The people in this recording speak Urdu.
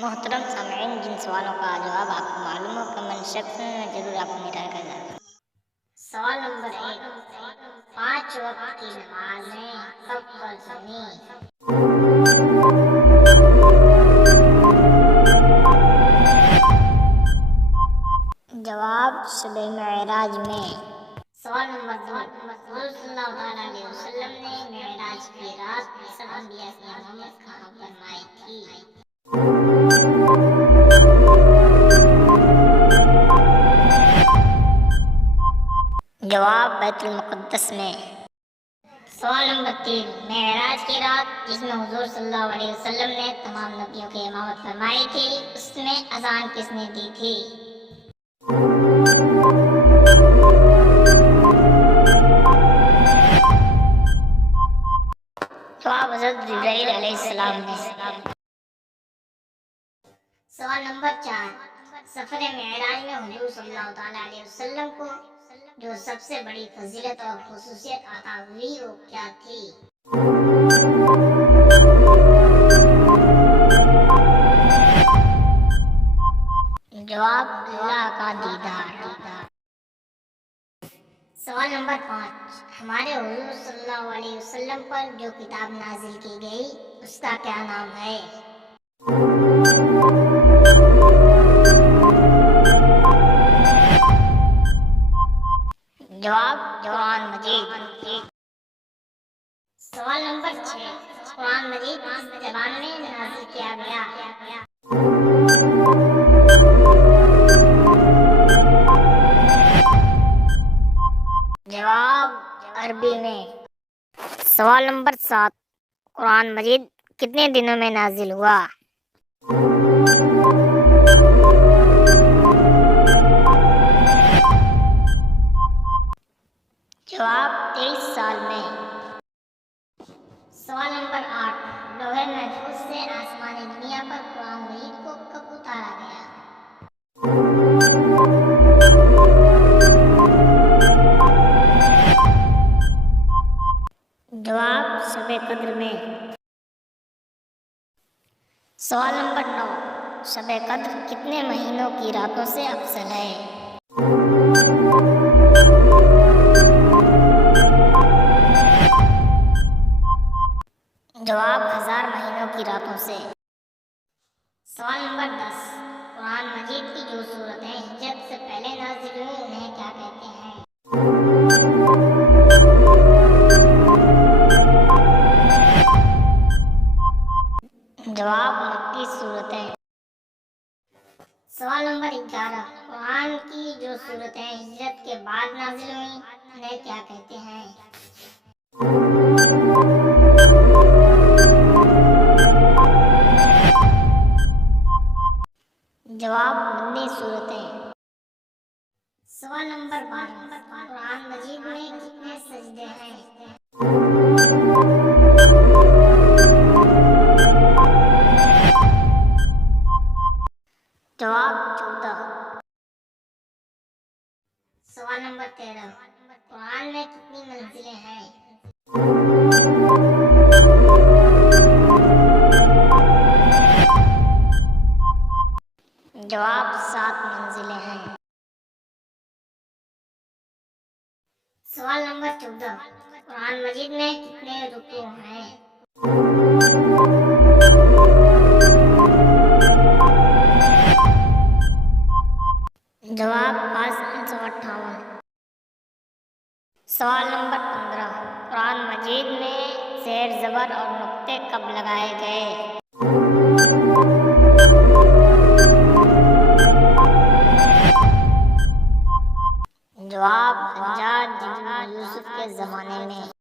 محترم سامعین، جن سوالوں کا جواب آپ کو معلوم ہو کمنٹ سیکشن میں ضرور اپنی رائے کا اظہار۔ سوال نمبر 1، 5 وقت کی نمازیں کب فرض ہوئیں؟ جواب شب معراج میں۔ سوال نمبر 2، حضور صلی اللہ علیہ وسلم نے معراج کی رات سب انبیاء کی امامت کہاں فرمائی تھی؟ جواب بیت المقدس میں۔ سوال نمبر 3، معراج کی رات جس میں حضور صلی اللہ علیہ وسلم نے تمام نبیوں کی امامت فرمائی تھی، اس میں اذان کس نے دی تھی؟ جواب حضرت جبرائیل علیہ السلام نے۔ سوال نمبر 4، سفر معراج میں حضور صلی اللہ علیہ وسلم کو جو سب سے بڑی فضیلت اور خصوصیت عطا ہوئی وہ کیا تھی؟ جواب اللہ کا دیدار۔ سوال نمبر 5، ہمارے حضور صلی اللہ علیہ وسلم پر جو کتاب نازل کی گئی اس کا کیا نام ہے؟ جواب قرآن مجید۔ سوال نمبر 6، قرآن مجید کس زبان میں نازل کیا گیا؟ جواب عربی میں۔ سوال نمبر 7، قرآن مجید کتنے دنوں میں نازل ہوا؟ جواب 23 سال میں۔ سوال نمبر 8، لوح محفوظ سے آسمانی دنیا پر قرآن مجید کو کب اتارا گیا؟ جواب شب قدر میں۔ سوال نمبر 9، شب قدر کتنے مہینوں کی راتوں سے افضل ہے؟ جواب 1000 مہینوں کی راتوں سے۔ سوال نمبر 10، قرآن مجید کی جو سورتیں ہجرت سے پہلے نازل ہوئی انہیں کیا کہتے ہیں؟ جواب مکی سورتیں۔ سوال نمبر 11، قرآن کی جو سورتیں ہجرت کے بعد نازل ہوئیں انہیں کیا کہتے ہیں؟ جواب مدنی سورتیں۔ سوال نمبر 12، قرآن مجید میں کتنے سجدے ہیں؟ جواب 14۔ سوال نمبر 13، قرآن میں کتنی منزلیں ہیں؟ جواب 7 منزلیں ہیں۔ سوال نمبر 14، قرآن مجید میں کتنے رکوع ہیں؟ جواب 558۔ سوال نمبر 15، قرآن مجید میں زیر زبر اور نقطے کب لگائے گئے؟ جواب حجاج بن یوسف کے زمانے میں۔